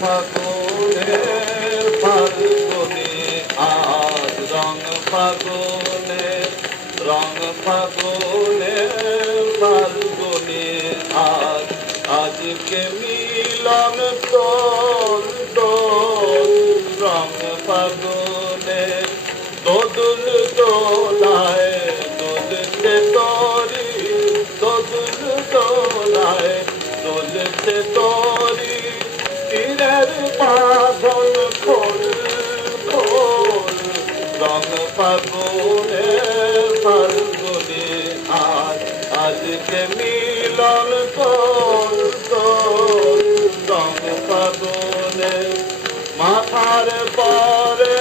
ফাগুনের ফাল্গুনে আজ রং ফাগুনে রং ফাগুনের ফাল্গুনে আজ আজকে মিলন তোল দোল রং ফাগুনে দোদুল দোলায় দোলছে তরি দোদুল দোলায় দোলছে তরি তীরের বাঁধন খোল খোল রং ফাগুনে ফাল্গুনে আজ আজকে মিলন তোল তোল রং ফাগুনে মাথার পরে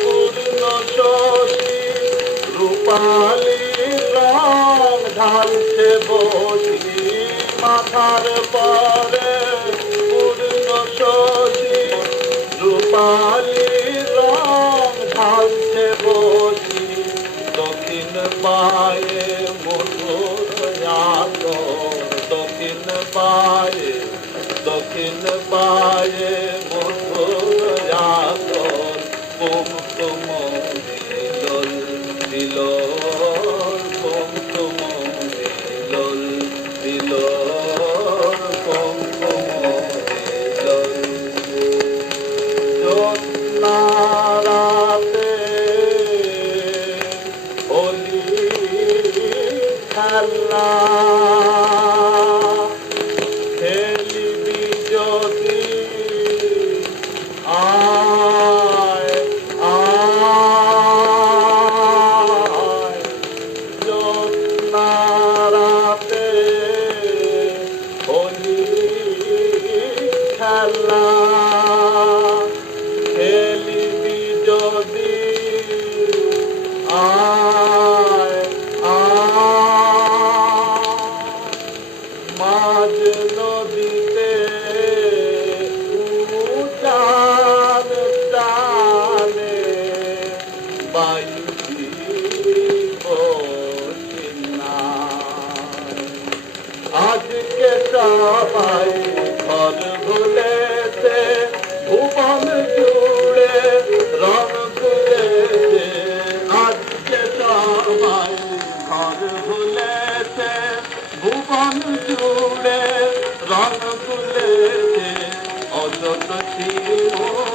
পূর্ণ শশী রূপালী রং ঢালছে বসি মাথার পরে পূর্ণ শশী রূপালী রং ঢালছে বসি দক্ষিণ পায়ে মধুর দক্ষিণ পায়ে মধুর কুমকুম দিলল দিলল কুমকুম দিলল দিলল কুমকুম দিলল জ্যোৎস্নারাতে হোলি খেলা খেলিবি যদি আয় আয় জ্যোৎস্নারাতে হোলি খেলা খেলিবি যদি আয় আয় মাঝ নদীতে উজান টানে বায়ু আজকে সবাই ঘর ভুলেছে ভুবন জুড়ে রং তুলেছে আজকে সবাই ঘর ভুলেছে ভুবন জুড়ে রং তুলেছে অযত শিব